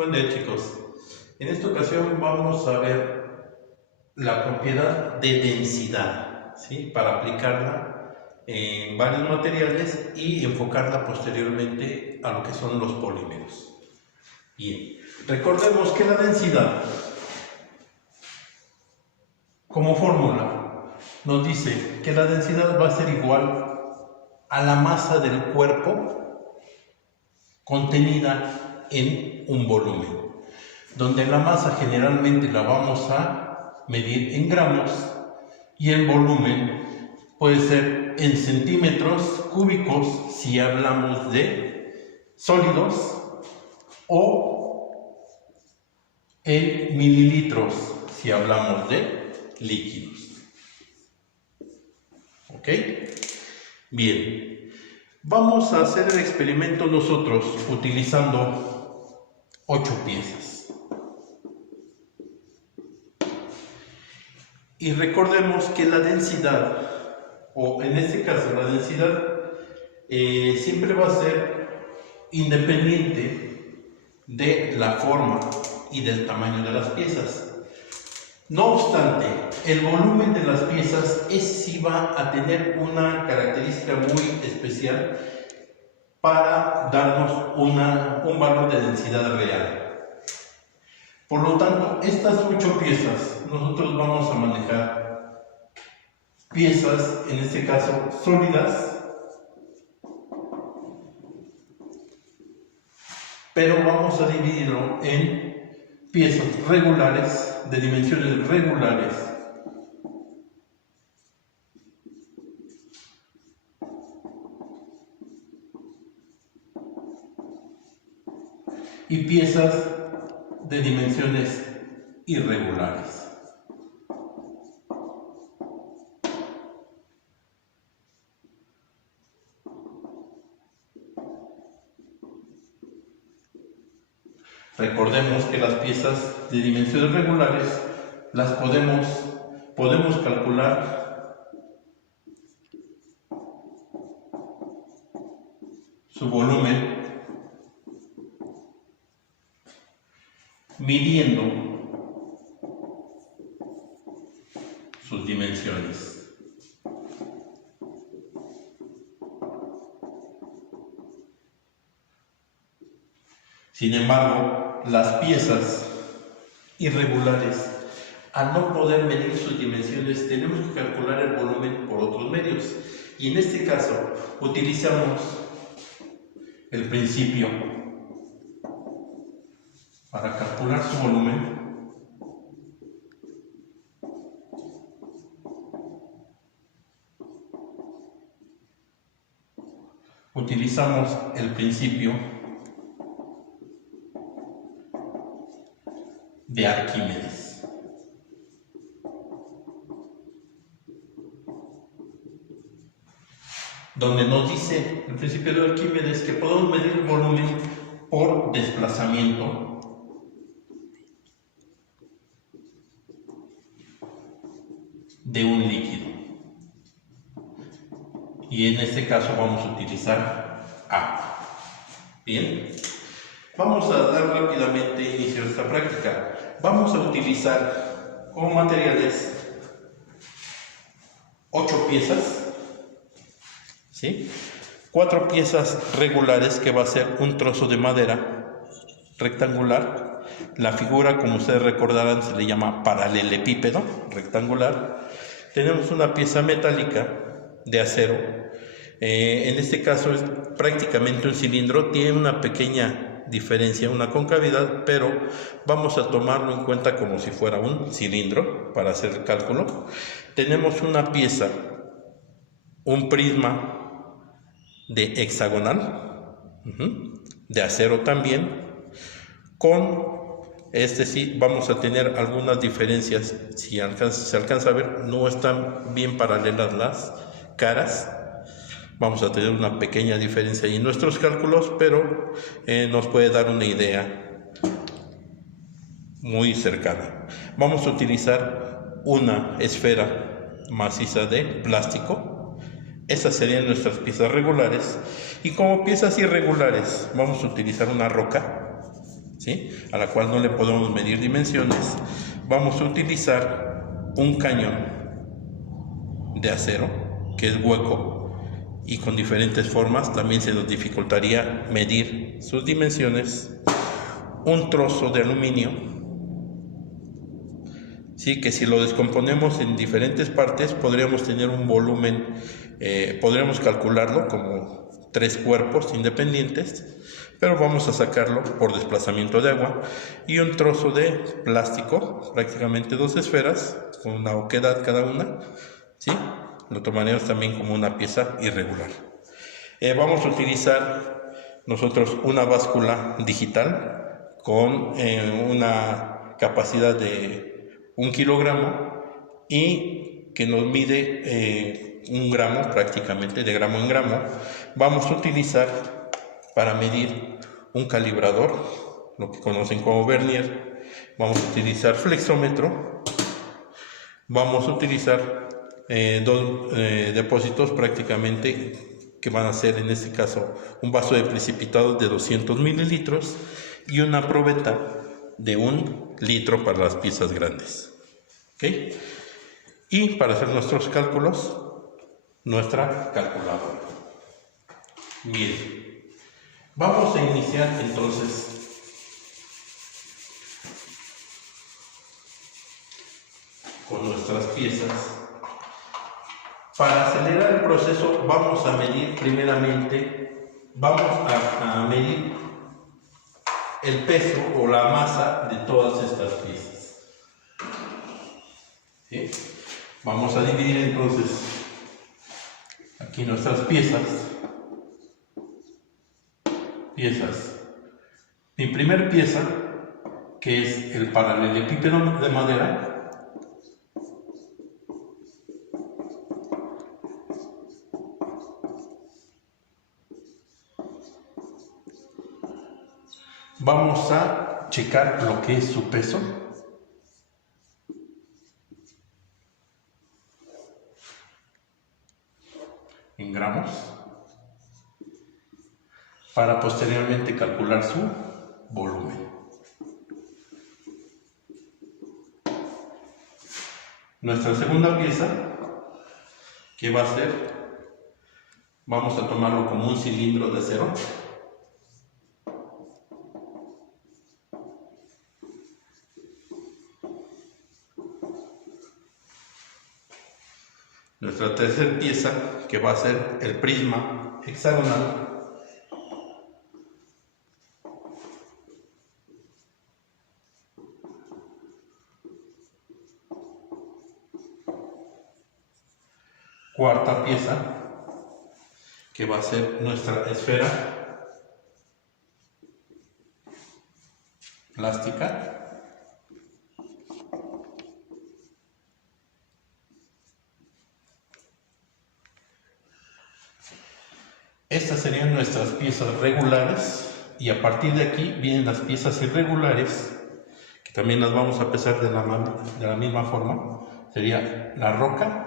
Buen día, chicos. En esta ocasión vamos a ver la propiedad de densidad, ¿sí? Para aplicarla en varios materiales y enfocarla posteriormente a lo que son los polímeros. Bien, recordemos que la densidad, como fórmula, nos dice que la densidad va a ser igual a la masa del cuerpo contenida en un volumen, donde la masa generalmente la vamos a medir en gramos y el volumen puede ser en centímetros cúbicos si hablamos de sólidos o en mililitros si hablamos de líquidos. ¿Ok? Bien, vamos a hacer el experimento nosotros utilizando 8 piezas. Y recordemos que la densidad, o en este caso la densidad, siempre va a ser independiente de la forma y del tamaño de las piezas. No obstante, el volumen de las piezas sí va a tener una característica muy especial para darnos un valor de densidad real. Por lo tanto, estas 8 piezas, nosotros vamos a manejar piezas, en este caso sólidas, pero vamos a dividirlo en piezas regulares, de dimensiones regulares, y piezas de dimensiones irregulares. Recordemos que las piezas de dimensiones regulares las podemos calcular su volumen midiendo sus dimensiones. Sin embargo, las piezas irregulares, al no poder medir sus dimensiones, tenemos que calcular el volumen por otros medios. Y en este caso, utilizamos el principio para calcular su volumen. Utilizamos el principio de Arquímedes. Donde nos dice el principio de Arquímedes que podemos medir el volumen por desplazamiento de un líquido. Y en este caso vamos a utilizar agua. Bien, vamos a dar rápidamente inicio a esta práctica. Vamos a utilizar como materiales 8 piezas, ¿sí? 4 piezas regulares, que va a ser un trozo de madera rectangular. La figura, como ustedes recordarán, se le llama paralelepípedo rectangular. Tenemos una pieza metálica de acero. En este caso es prácticamente un cilindro, tiene una pequeña diferencia, una concavidad, pero vamos a tomarlo en cuenta como si fuera un cilindro para hacer el cálculo. Tenemos una pieza, un prisma de hexagonal, de acero también, con este sí vamos a tener algunas diferencias. Si se alcanza a ver, no están bien paralelas las caras. Vamos a tener una pequeña diferencia en nuestros cálculos, pero nos puede dar una idea muy cercana. Vamos a utilizar una esfera maciza de plástico. Estas serían nuestras piezas regulares. Y como piezas irregulares vamos a utilizar una roca ¿sí?, a la cual no le podemos medir dimensiones, vamos a utilizar un cañón de acero que es hueco y con diferentes formas. También se nos dificultaría medir sus dimensiones. Un trozo de aluminio, sí, que si lo descomponemos en diferentes partes podríamos tener un volumen, podríamos calcularlo como 3 cuerpos independientes, pero vamos a sacarlo por desplazamiento de agua. Y un trozo de plástico, prácticamente 2 esferas con una oquedad cada una, ¿sí?, lo tomaremos también como una pieza irregular. Vamos a utilizar nosotros una báscula digital con una capacidad de 1 kilogramo y que nos mide 1 gramo prácticamente, de gramo en gramo. Vamos a utilizar para medir un calibrador, lo que conocen como vernier. Vamos a utilizar flexómetro. Vamos a utilizar 2 depósitos prácticamente, que van a ser en este caso un vaso de precipitado de 200 mililitros y una probeta de 1 litro para las piezas grandes. ¿Okay? Y para hacer nuestros cálculos, nuestra calculadora. Bien, vamos a iniciar entonces con nuestras piezas. Para acelerar el proceso vamos a medir primeramente, vamos a medir el peso o la masa de todas estas piezas. ¿Sí? Vamos a dividir entonces aquí nuestras piezas. Mi primer pieza, que es el paralelepípedo de madera, vamos a checar lo que es su peso. En gramos, para posteriormente calcular su volumen. Nuestra segunda pieza, que va a ser, vamos a tomarlo como un cilindro de acero. Nuestra tercera pieza, que va a ser el prisma hexagonal. Cuarta pieza, que va a ser nuestra esfera plástica. Estas serían nuestras piezas regulares, y a partir de aquí vienen las piezas irregulares, que también las vamos a pesar de la misma forma. Sería la roca,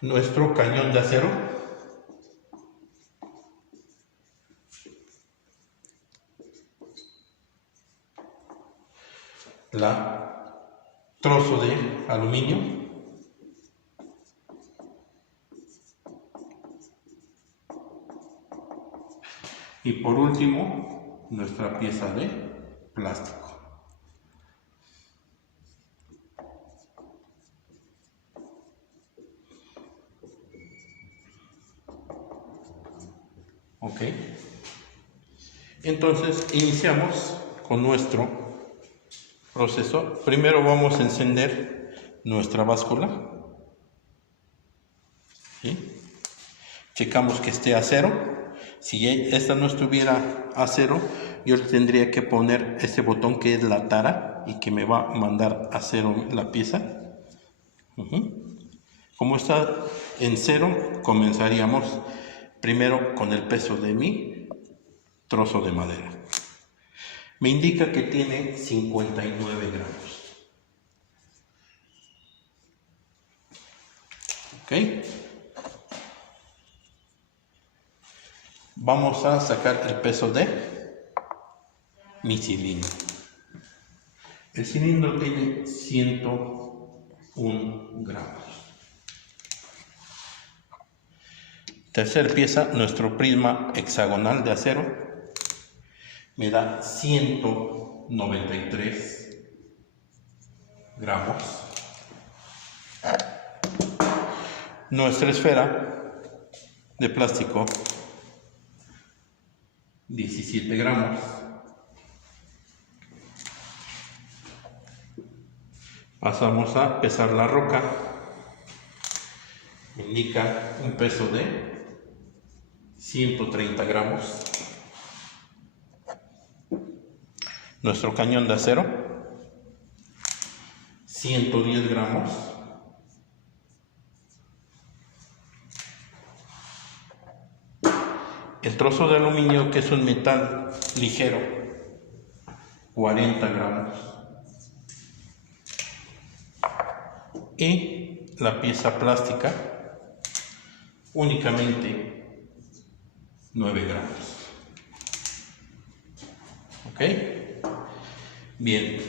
nuestro cañón de acero, la trozo de aluminio, y por último nuestra pieza de plástico. Ok, entonces iniciamos con nuestro proceso. Primero vamos a encender nuestra báscula, ¿sí? Checamos que esté a 0. Si esta no estuviera a 0, yo le tendría que poner este botón que es la tara y que me va a mandar a 0 la pieza. Como está en 0, comenzaríamos primero con el peso de mi trozo de madera. Me indica que tiene 59 gramos. ¿Ok? vamos a sacar el peso de mi cilindro. El cilindro tiene 101 gramos. Tercer pieza, nuestro prisma hexagonal de acero me da 193 gramos. Nuestra esfera de plástico, 17 gramos. Pasamos a pesar la roca. Me indica un peso de 130 gramos. Nuestro cañón de acero, 110 gramos. El trozo de aluminio, que es un metal ligero, 40 gramos. Y la pieza plástica, únicamente 9 gramos. ¿Ok? Bien.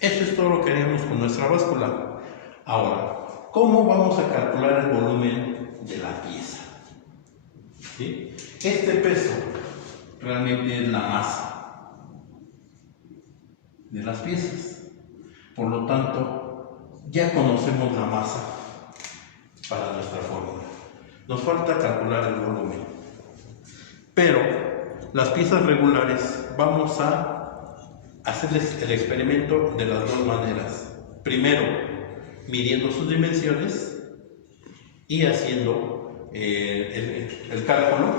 Eso es todo lo que haremos con nuestra báscula. Ahora, ¿cómo vamos a calcular el volumen de la pieza? ¿Sí? Este peso realmente es la masa de las piezas. Por lo tanto, ya conocemos la masa para nuestra fórmula. Nos falta calcular el volumen. Pero las piezas regulares vamos a hacerles el experimento de las dos maneras. Primero, midiendo sus dimensiones y haciendo el cálculo.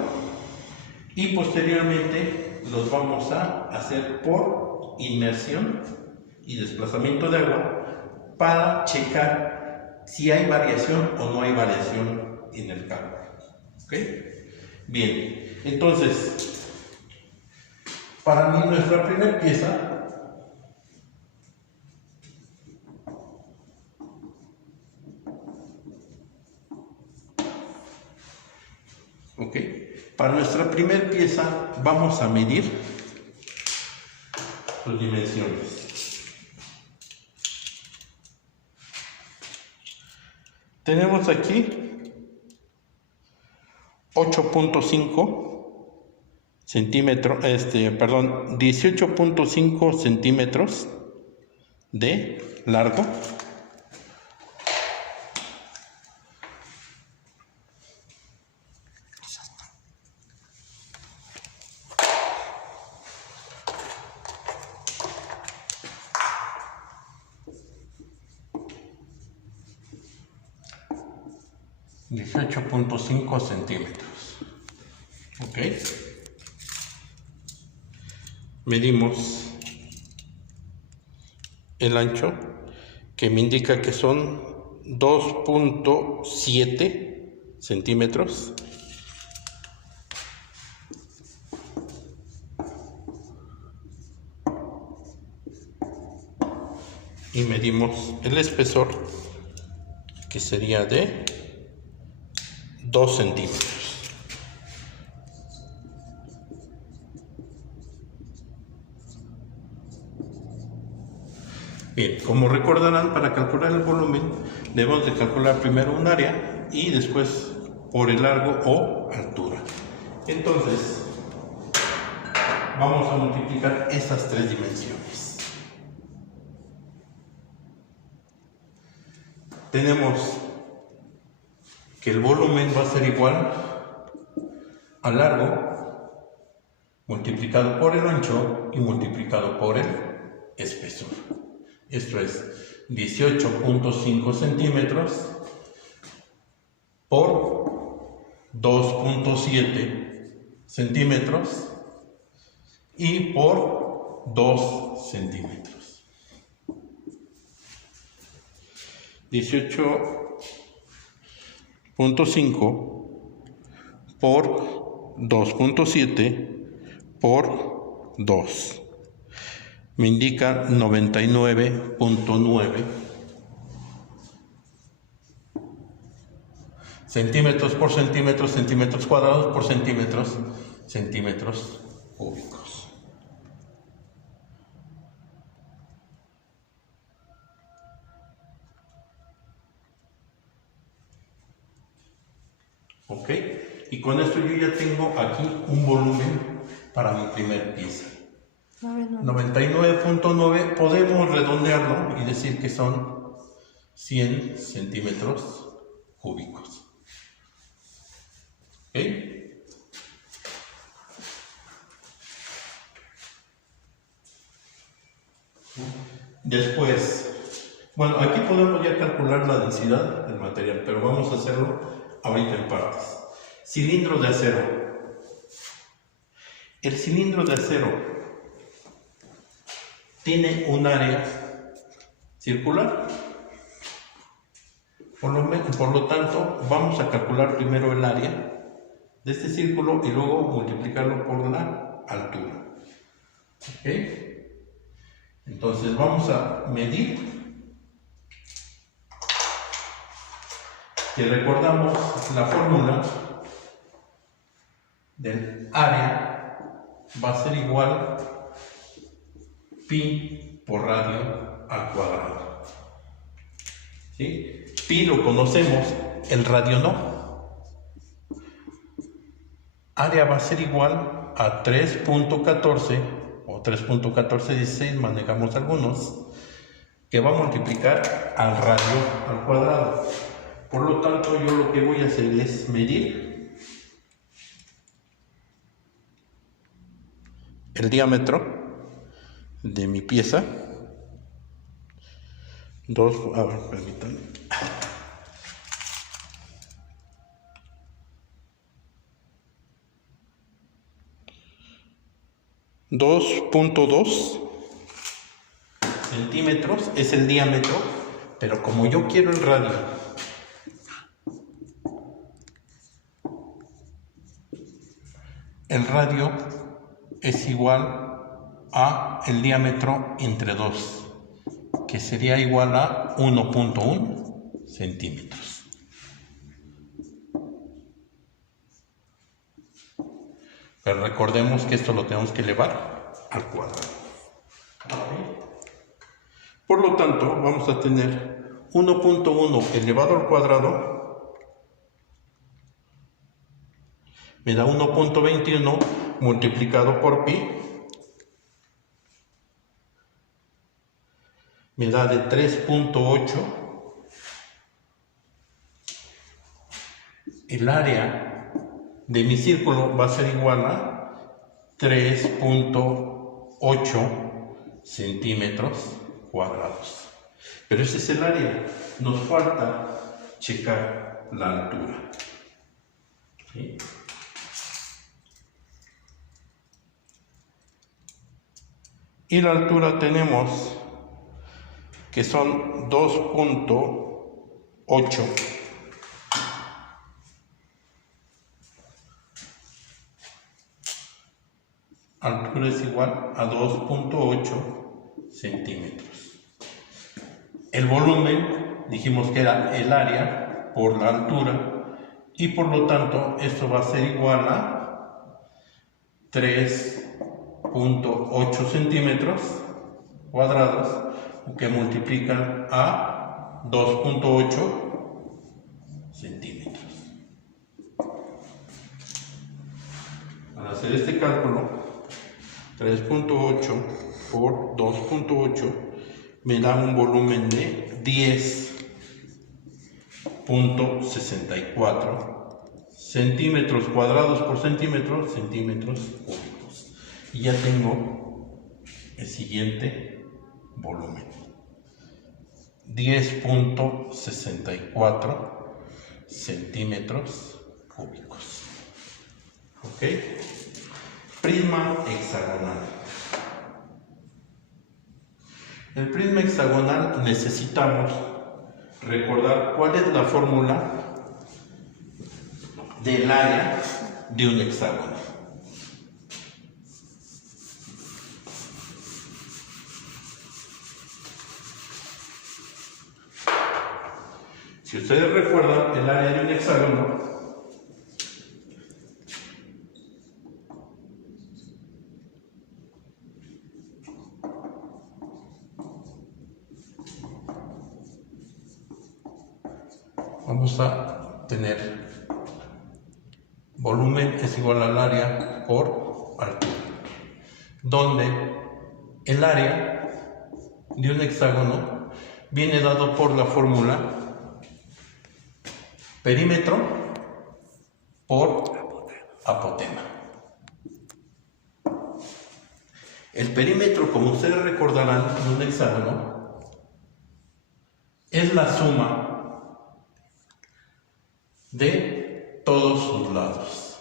Y posteriormente los vamos a hacer por inmersión y desplazamiento de agua para checar si hay variación o no hay variación en el cálculo. ¿Ok? Bien, entonces, para mí nuestra primera pieza para nuestra primera pieza vamos a medir sus dimensiones. Tenemos aquí 8.5 centímetros, 18.5 centímetros de largo. .5 centímetros. Ok. Medimos el ancho, que me indica que son 2.7 centímetros. Y medimos el espesor, que sería de 2 centímetros. Bien, como recordarán, para calcular el volumen debemos de calcular primero un área y después por el largo o altura. Entonces, vamos a multiplicar esas tres dimensiones. Tenemos que el volumen va a ser igual al largo multiplicado por el ancho y multiplicado por el espesor. Esto es 18.5 centímetros por 2.7 centímetros y por 2 centímetros. 18.5 por 2.7 por 2. Me indica 99.9 centímetros por centímetros, centímetros cuadrados por centímetros, centímetros cúbicos. ¿Ok? Y con esto yo ya tengo aquí un volumen para mi primer pieza. 99.9, podemos redondearlo y decir que son 100 centímetros cúbicos. ¿Ok? Después, bueno, aquí podemos ya calcular la densidad del material, pero vamos a hacerlo ahorita en partes. Cilindro de acero. El cilindro de acero tiene un área circular. Por lo tanto, vamos a calcular primero el área de este círculo y luego multiplicarlo por la altura. ¿Ok? Entonces vamos a medir. Y recordamos la fórmula del área va a ser igual pi por radio al cuadrado. ¿Sí? Pi lo conocemos, el radio no. Área va a ser igual a 3.14 o 3.1416, manejamos algunos, que va a multiplicar al radio al cuadrado. Por lo tanto, yo lo que voy a hacer es medir el diámetro de mi pieza. Permítanme. 2.2 centímetros es el diámetro, pero como yo quiero el radio es igual a el diámetro entre 2, que sería igual a 1.1 centímetros. Pero recordemos que esto lo tenemos que elevar al cuadrado. Por lo tanto, vamos a tener 1.1 elevado al cuadrado me da 1.21 multiplicado por pi, me da de 3.8. El área de mi círculo va a ser igual a 3.8 centímetros cuadrados. Pero ese es el área. Nos falta checar la altura. ¿Sí? Y la altura tenemos que son 2.8 altura es igual a 2.8 centímetros. El volumen dijimos que era el área por la altura y por lo tanto esto va a ser igual a 3.8 centímetros cuadrados que multiplican a 2.8 centímetros. Para hacer este cálculo, 3.8 por 2.8 me da un volumen de 10.64 centímetros cuadrados por centímetros cúbicos. Y ya tengo el siguiente volumen. 10.64 centímetros cúbicos. ¿Ok? Prisma hexagonal. El prisma hexagonal necesitamos recordar cuál es la fórmula del área de un hexágono. Si ustedes recuerdan, el área de un hexágono vamos a tener volumen es igual al área por altura, donde el área de un hexágono viene dado por la fórmula perímetro por apotema. El perímetro, como ustedes recordarán, de un hexágono es la suma de todos sus lados.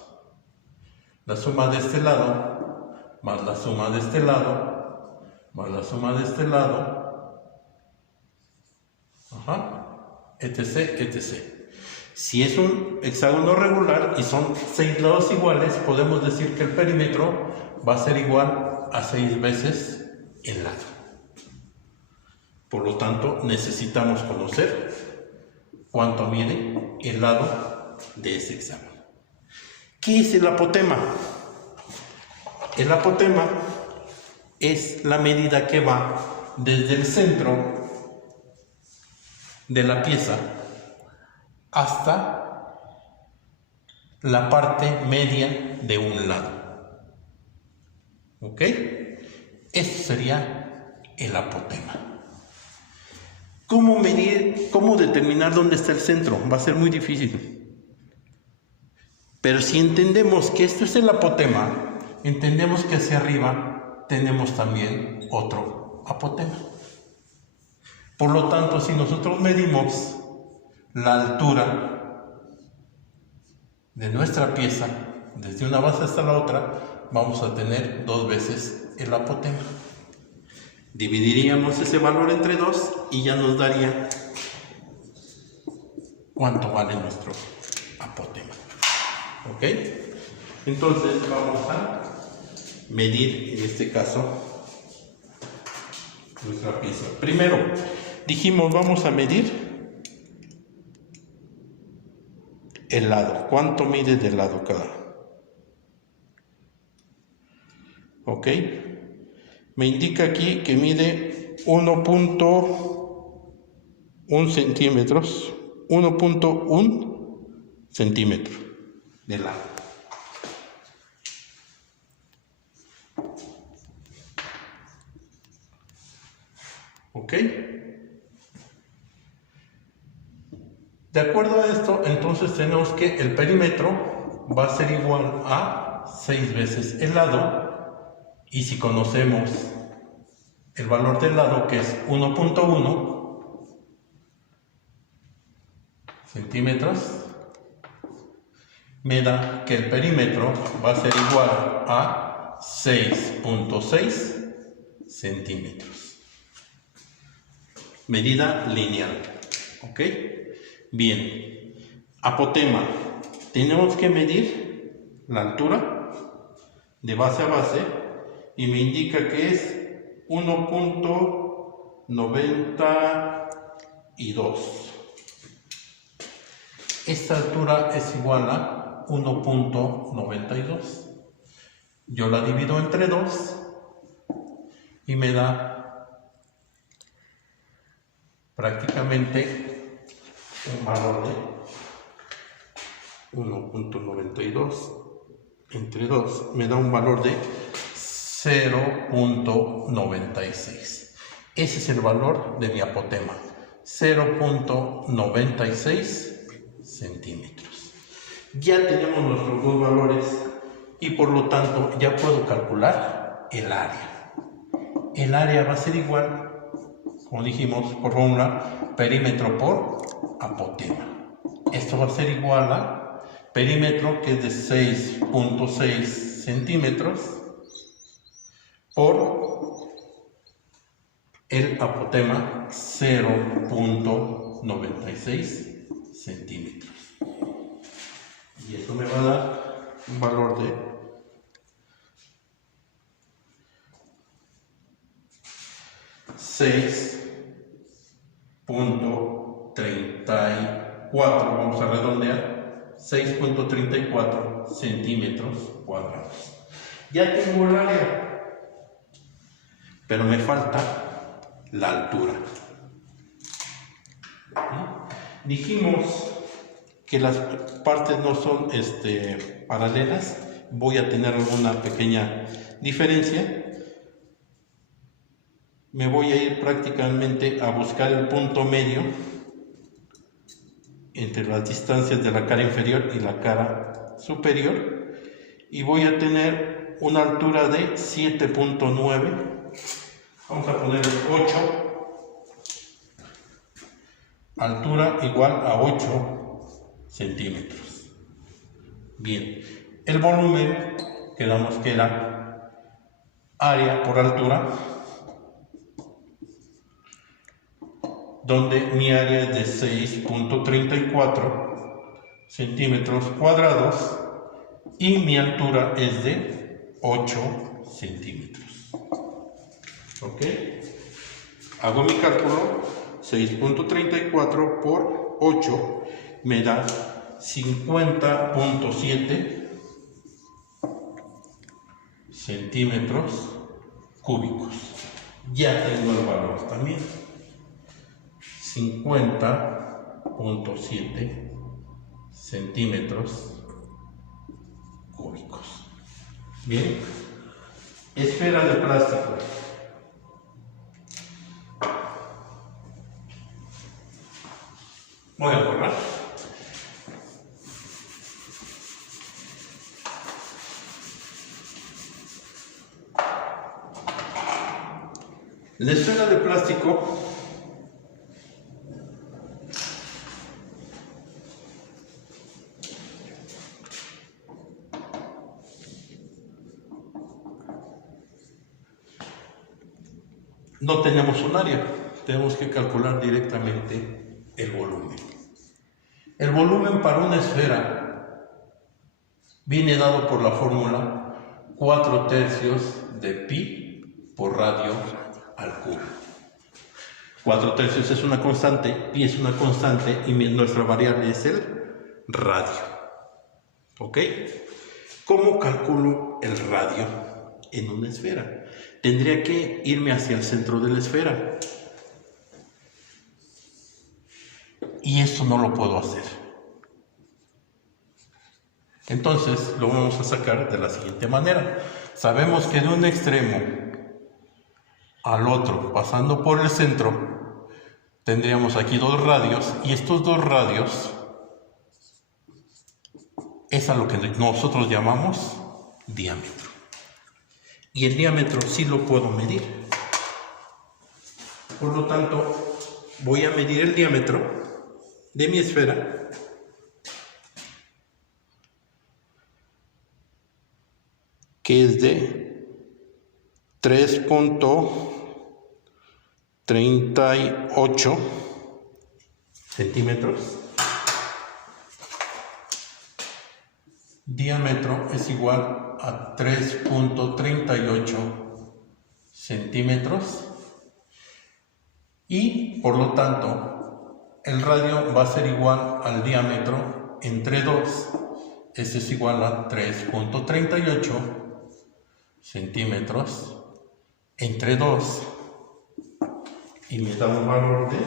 La suma de este lado, más la suma de este lado, más la suma de este lado, etc, etc. Si es un hexágono regular y son 6 lados iguales, podemos decir que el perímetro va a ser igual a 6 veces el lado. Por lo tanto, necesitamos conocer cuánto mide el lado de ese hexágono. ¿Qué es el apotema? El apotema es la medida que va desde el centro de la pieza hasta la parte media de un lado. ¿Ok? Eso sería el apotema. ¿Cómo medir, cómo determinar dónde está el centro? Va a ser muy difícil. Pero si entendemos que esto es el apotema, entendemos que hacia arriba tenemos también otro apotema. Por lo tanto, si nosotros medimos la altura de nuestra pieza desde una base hasta la otra, vamos a tener 2 veces el apotema. Dividiríamos ese valor entre 2 y ya nos daría cuánto vale nuestro apotema. ¿Ok? Entonces vamos a medir, en este caso, nuestra pieza. Primero, dijimos vamos a medir el lado. ¿Cuánto mide de lado cada? ¿Ok? Me indica aquí que mide 1.1 centímetros. 1.1 centímetro de lado. ¿Ok? De acuerdo a esto, entonces tenemos que el perímetro va a ser igual a 6 veces el lado, y si conocemos el valor del lado, que es 1.1 centímetros, me da que el perímetro va a ser igual a 6.6 centímetros. Medida lineal. ¿Ok? Bien. Apotema. Tenemos que medir la altura de base a base y me indica que es 1.92. Esta altura es igual a 1.92. Yo la divido entre 2 y me da prácticamente un valor de 1.92 entre 2 me da un valor de 0.96. Ese es el valor de mi apotema, 0.96 centímetros. Ya tenemos nuestros dos valores y por lo tanto ya puedo calcular el área. El área va a ser igual, como dijimos, por fórmula, perímetro por apotema. Esto va a ser igual a perímetro, que es de 6.6 centímetros, por el apotema, 0.96 centímetros. Y eso me va a dar un valor de 6.30 34, vamos a redondear, 6.34 centímetros cuadrados. Ya tengo el área, pero me falta la altura. Dijimos que las partes no son paralelas, voy a tener una pequeña diferencia. Me voy a ir prácticamente a buscar el punto medio entre las distancias de la cara inferior y la cara superior y voy a tener una altura de 7.9, vamos a poner 8, altura igual a 8 centímetros. Bien, el volumen quedamos que era área por altura, donde mi área es de 6.34 centímetros cuadrados y mi altura es de 8 centímetros. ¿Ok? Hago mi cálculo, 6.34 por 8 me da 50.7 centímetros cúbicos. Ya tengo el valor también. 50.7 centímetros cúbicos. Bien, esfera de plástico. Voy a borrar. La esfera de plástico no tenemos un área, tenemos que calcular directamente el volumen. El volumen para una esfera viene dado por la fórmula 4/3 de pi por radio al cubo. 4/3 es una constante, pi es una constante y nuestra variable es el radio. ¿Ok? ¿Cómo calculo el radio en una esfera? Tendría que irme hacia el centro de la esfera. Y esto no lo puedo hacer. Entonces lo vamos a sacar de la siguiente manera. Sabemos que de un extremo al otro, pasando por el centro, tendríamos aquí dos radios y estos dos radios es a lo que nosotros llamamos diámetro. Y el diámetro sí lo puedo medir. Por lo tanto, voy a medir el diámetro de mi esfera que es de 3.38 centímetros. Diámetro es igual a 3.38 centímetros y por lo tanto el radio va a ser igual al diámetro entre 2. Este es igual a 3.38 centímetros entre 2 y me da un valor de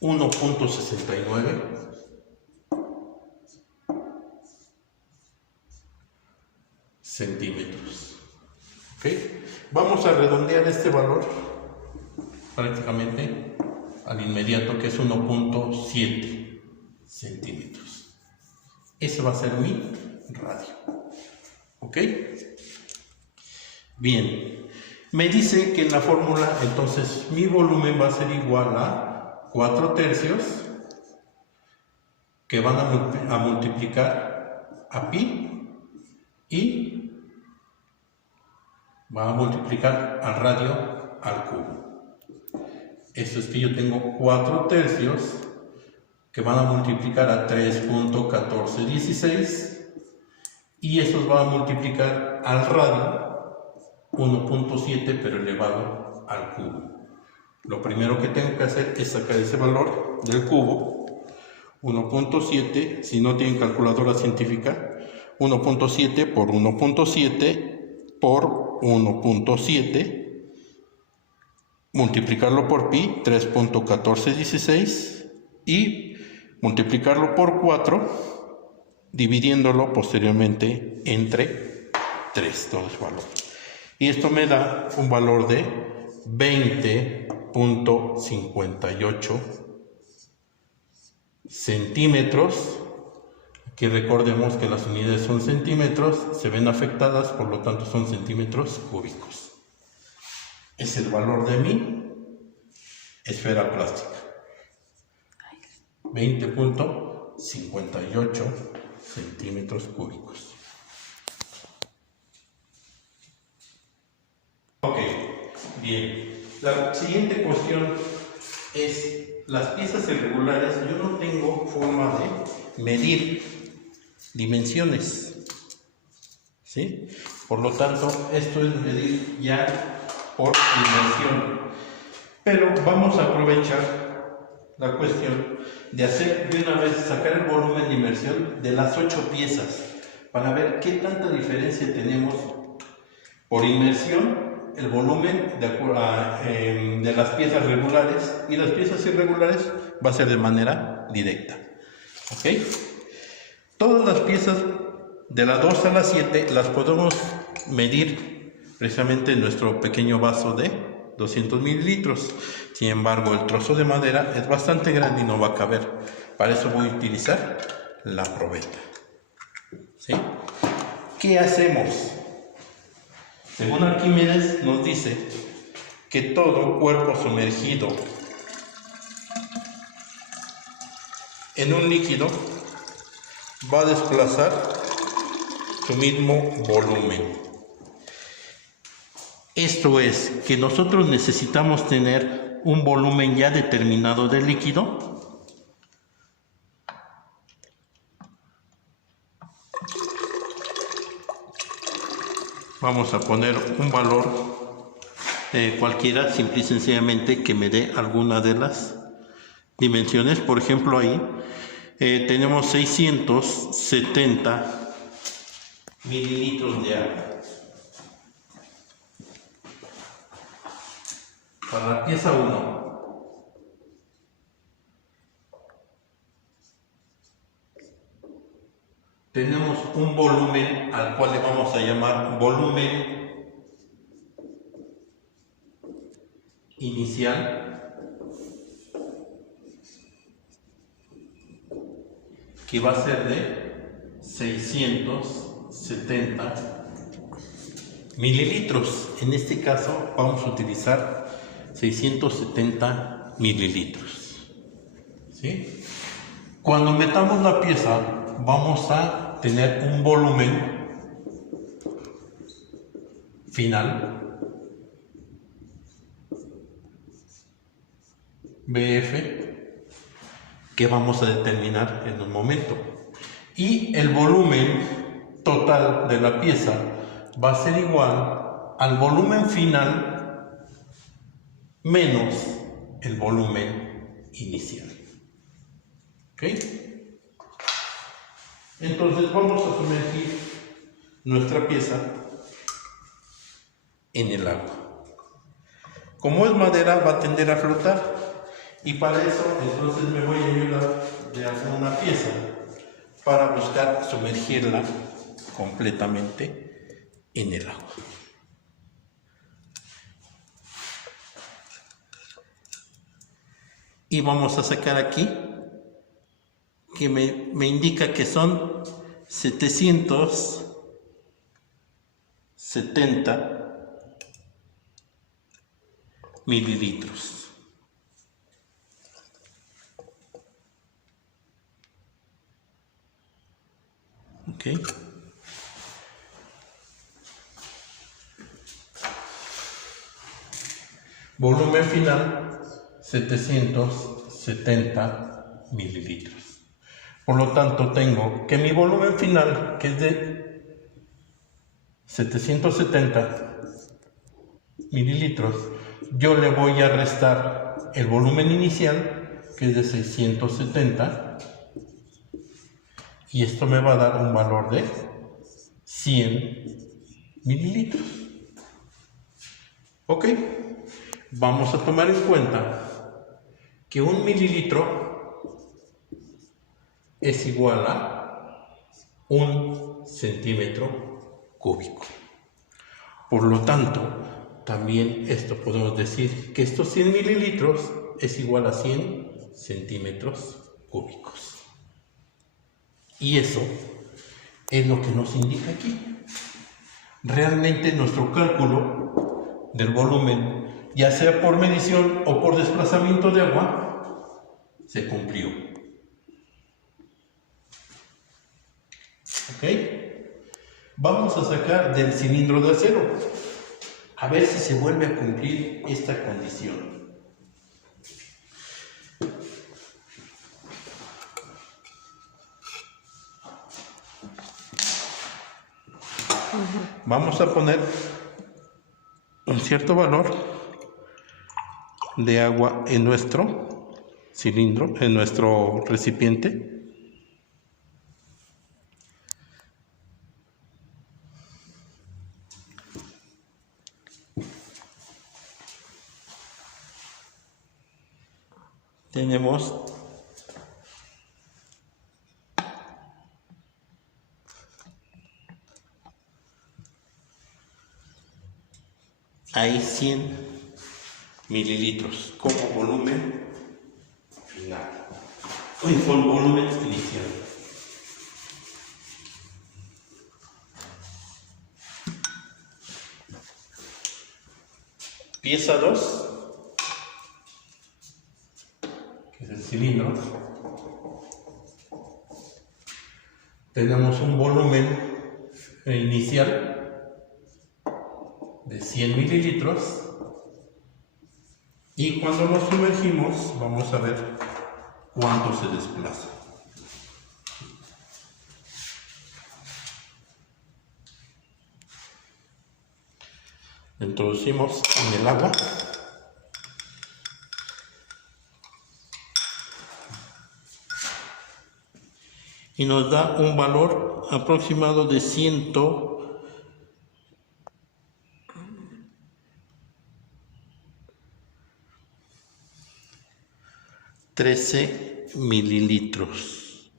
1.69 centímetros. ¿Okay? Vamos a redondear este valor prácticamente al inmediato, que es 1.7 centímetros. Ese va a ser mi radio. ¿Ok? Bien. Me dice que en la fórmula, entonces, mi volumen va a ser igual a 4/3 que van a multiplicar a pi y va a multiplicar al radio al cubo. Esto es que yo tengo 4/3 que van a multiplicar a 3.1416 y eso va a multiplicar al radio 1.7 pero elevado al cubo. Lo primero que tengo que hacer es sacar ese valor del cubo. 1.7, si no tienen calculadora científica, 1.7 por 1.7 por 1.7, multiplicarlo por pi, 3.1416, y multiplicarlo por 4, dividiéndolo posteriormente entre 3, todo ese valor. Y esto me da un valor de 20.58 centímetros. Aquí recordemos que las unidades son centímetros, se ven afectadas, por lo tanto son centímetros cúbicos. Es el valor de mi esfera plástica. 20.58 centímetros cúbicos. Ok, bien. La siguiente cuestión es las piezas irregulares. Yo no tengo forma de medir dimensiones, ¿sí? Por lo tanto, esto es medir ya por dimensión. Pero vamos a aprovechar la cuestión de hacer de una vez, sacar el volumen de inmersión de las 8 piezas para ver qué tanta diferencia tenemos por inmersión, el volumen de las piezas regulares, y las piezas irregulares va a ser de manera directa. ¿Ok? Todas las piezas de la 2 a la 7 las podemos medir precisamente en nuestro pequeño vaso de 200 mililitros. Sin embargo, el trozo de madera es bastante grande y no va a caber. Para eso voy a utilizar la probeta. ¿Sí? ¿Qué hacemos? Según Arquímedes nos dice que todo cuerpo sumergido en un líquido va a desplazar su mismo volumen. Esto es que nosotros necesitamos tener un volumen ya determinado de líquido vamos a poner un valor cualquiera, simple y sencillamente que me dé alguna de las dimensiones. Por ejemplo, ahí tenemos 670 mililitros de agua. Para la pieza 1, tenemos un volumen al cual le vamos a llamar volumen inicial, que va a ser de 670 mililitros. En este caso vamos a utilizar 670 mililitros. ¿Sí? Cuando metamos la pieza vamos a tener un volumen final BF que vamos a determinar en un momento, y el volumen total de la pieza va a ser igual al volumen final menos el volumen inicial. ¿Ok? Entonces vamos a sumergir nuestra pieza en el agua. Como es madera, va a tender a flotar, y para eso entonces me voy a ayudar de alguna pieza para buscar sumergirla completamente en el agua. Y vamos a sacar aquí que me indica que son 770 mililitros. Ok. Volumen final 770 mililitros. Por lo tanto, tengo que mi volumen final, que es de 770 mililitros, yo le voy a restar el volumen inicial, que es de 670, y esto me va a dar un valor de 100 mililitros. Ok, vamos a tomar en cuenta que 1 mililitro es igual a 1 centímetro cúbico. Por lo tanto, también esto podemos decir que estos 100 mililitros es igual a 100 centímetros cúbicos. Y eso es lo que nos indica aquí. Realmente nuestro cálculo del volumen, ya sea por medición o por desplazamiento de agua, se cumplió. ¿Ok? Vamos a sacar del cilindro de acero, a ver si se vuelve a cumplir esta condición. Vamos a poner un cierto valor de agua en nuestro cilindro, en nuestro recipiente. Tenemos ahí 100 mililitros como volumen final, con volumen inicial. Pieza 2, que es el cilindro, tenemos un volumen inicial de 100 mililitros, y cuando lo sumergimos vamos a ver cuánto se desplaza. Lo introducimos en el agua y nos da un valor aproximado de 113 mililitros.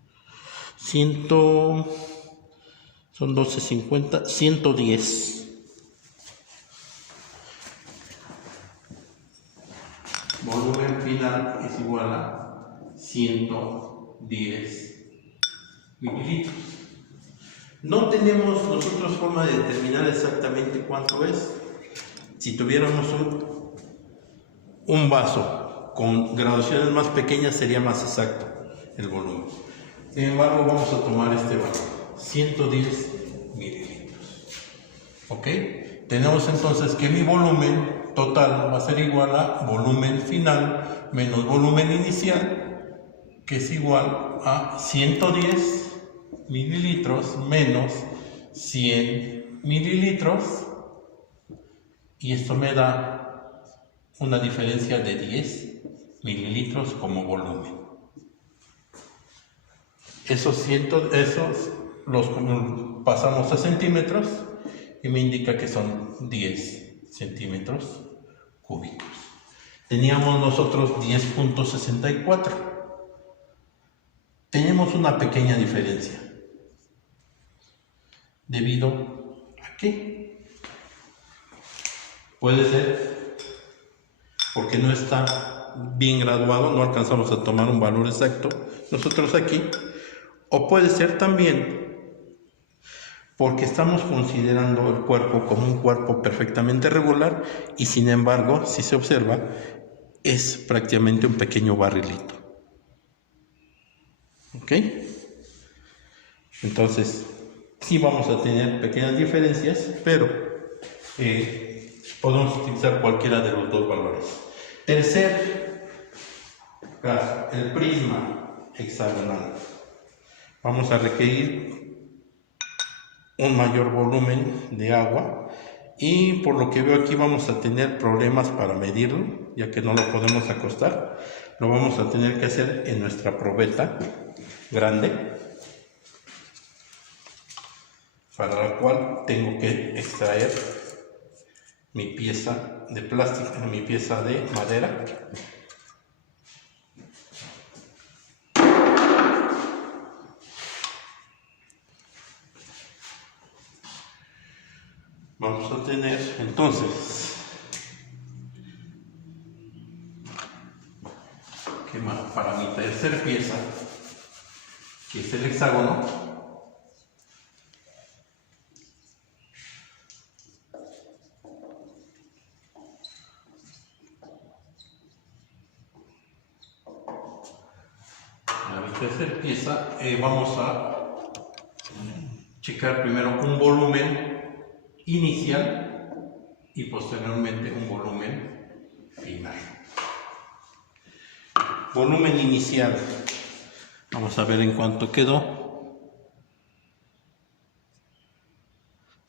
Son 12.50, 110. Volumen final es igual a 110 mililitros. No tenemos nosotros forma de determinar exactamente cuánto es. Si tuviéramos un vaso con graduaciones más pequeñas sería más exacto el volumen. Sin embargo, vamos a tomar este valor, 110 mililitros. ¿Ok? Tenemos entonces que mi volumen total va a ser igual a volumen final menos volumen inicial, que es igual a 110 mililitros menos 100 mililitros, y esto me da una diferencia de 10 mililitros como volumen. Esos los pasamos a centímetros y me indica que son 10 centímetros cúbicos. Teníamos nosotros 10.64. Tenemos una pequeña diferencia. ¿Debido a qué? Puede ser porque no está bien graduado, no alcanzamos a tomar un valor exacto nosotros aquí, o puede ser también porque estamos considerando el cuerpo como un cuerpo perfectamente regular y sin embargo, si se observa, es prácticamente un pequeño barrilito. ¿Ok? Entonces, sí vamos a tener pequeñas diferencias, pero podemos utilizar cualquiera de los dos valores. Tercer caso, el prisma hexagonal. Vamos a requerir un mayor volumen de agua, y por lo que veo aquí vamos a tener problemas para medirlo, ya que no lo podemos acostar. Lo vamos a tener que hacer en nuestra probeta grande, para la cual tengo que extraer mi pieza de plástico, mi pieza de madera. Vamos a tener entonces que para mi tercera pieza, que es el hexágono, vamos a checar primero un volumen inicial y posteriormente un volumen final. Volumen inicial, vamos a ver en cuánto quedó.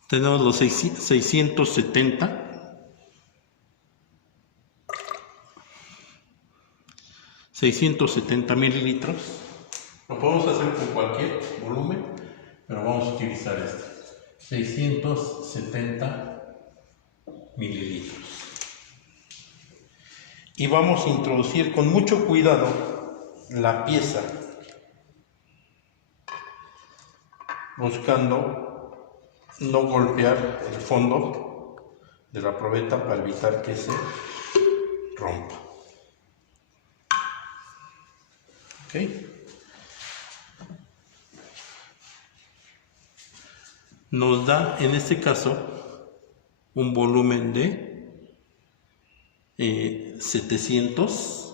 Tenemos los 670. 670 mililitros. Lo podemos hacer con cualquier volumen, pero vamos a utilizar este. 670 mililitros. Y vamos a introducir con mucho cuidado la pieza, buscando no golpear el fondo de la probeta para evitar que se rompa. ¿Okay? Nos da en este caso un volumen de 700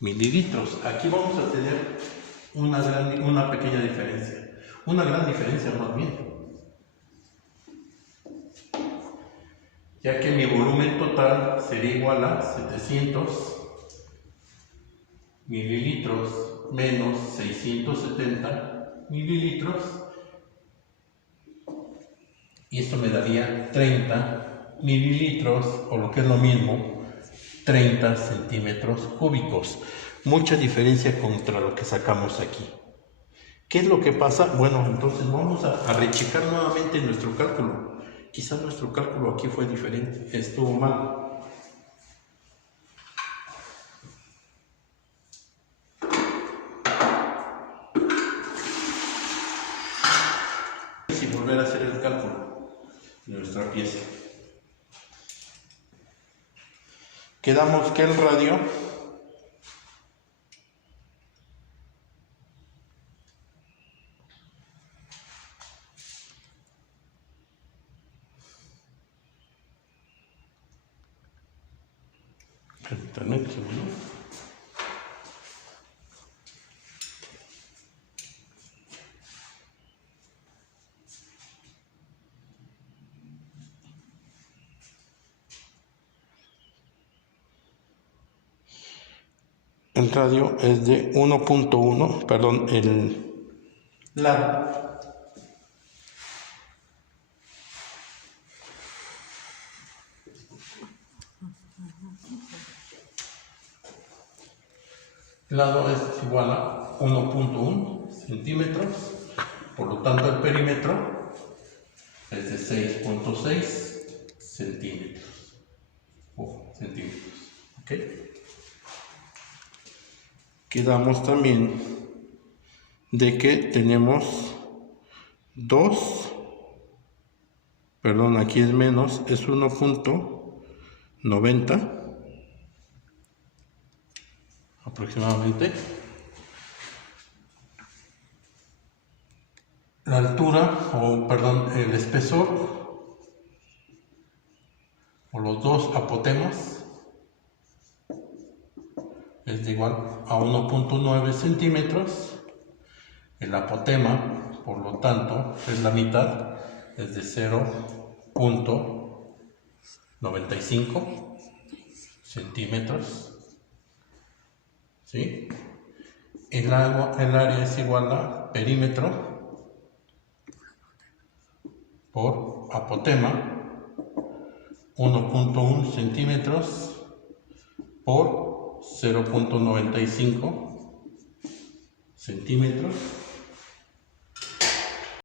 mililitros. Aquí vamos a tener una pequeña diferencia, una gran diferencia más bien, ya que mi volumen total sería igual a 700 mililitros menos 670 mililitros, y esto me daría 30 mililitros, o lo que es lo mismo, 30 centímetros cúbicos. Mucha diferencia contra lo que sacamos aquí. ¿Qué es lo que pasa? Bueno, entonces vamos a rechecar nuevamente nuestro cálculo. Quizás nuestro cálculo aquí fue diferente, estuvo mal. Y volver a hacer el cálculo de nuestra pieza. Quedamos que el radio el radio es de 1.1, perdón, el lado es igual a 1.1 centímetros, por lo tanto el perímetro es de 6.6 centímetros. ¿Ok? Quedamos también de que tenemos aquí es menos, es 1.90 aproximadamente. La altura, el espesor, o los dos apotemas, es de igual a 1.9 centímetros. El apotema, por lo tanto, es la mitad, es de 0.95 centímetros. ¿Sí? El área es igual a perímetro, por apotema, 1.1 centímetros por 0.95 centímetros